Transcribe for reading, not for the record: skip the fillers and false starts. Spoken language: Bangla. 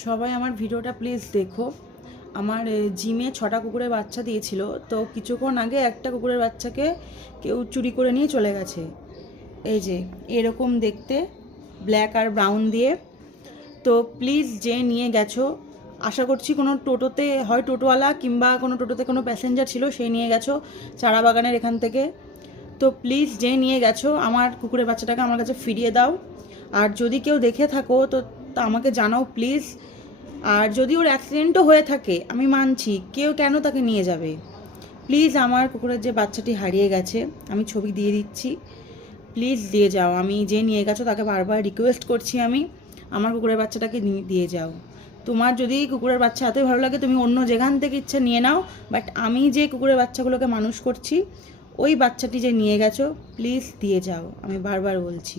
সবাই আমার ভিডিওটা প্লিজ দেখো। আমার জিমে 6টা কুকুরের বাচ্চা দিয়েছিল, তো কিছুক্ষণ আগে একটা কুকুরের বাচ্চাকে কেউ চুরি করে নিয়ে চলে গেছে। এই যে এরকম দেখতে, ব্ল্যাক আর ব্রাউন দিয়ে। তো প্লিজ যে নিয়ে গেছো, আশা করছি কোনো টোটোতে, হয় টোটোওয়ালা কিংবা কোনো টোটোতে কোনো প্যাসেঞ্জার ছিল, সেই নিয়ে গেছো চারা বাগানের এখান থেকে। তো প্লিজ যে নিয়ে গেছো আমার কুকুরের বাচ্চাটাকে আমার কাছে ফিরিয়ে দাও। আর যদি কেউ দেখে থাকো তো তা আমাকে জানাও প্লিজ। আর যদি ওর অ্যাক্সিডেন্টও হয়ে থাকে আমি মানছি, কেউ কেন তাকে নিয়ে যাবে। প্লিজ আমার কুকুরের যে বাচ্চাটি হারিয়ে গেছে, আমি ছবি দিয়ে দিচ্ছি, প্লিজ দিয়ে যাও। আমি যে নিয়ে গেছো তাকে বারবার রিকোয়েস্ট করছি, আমি আমার কুকুরের বাচ্চাটাকে দিয়ে যাও। তোমার যদি কুকুরের বাচ্চা এতই ভালো লাগে তুমি অন্য যেখান থেকে ইচ্ছা নিয়ে নাও, বাট আমি যে কুকুরের বাচ্চাগুলোকে মানুষ করছি, ওই বাচ্চাটি যে নিয়ে গেছো প্লিজ দিয়ে যাও, আমি বারবার বলছি।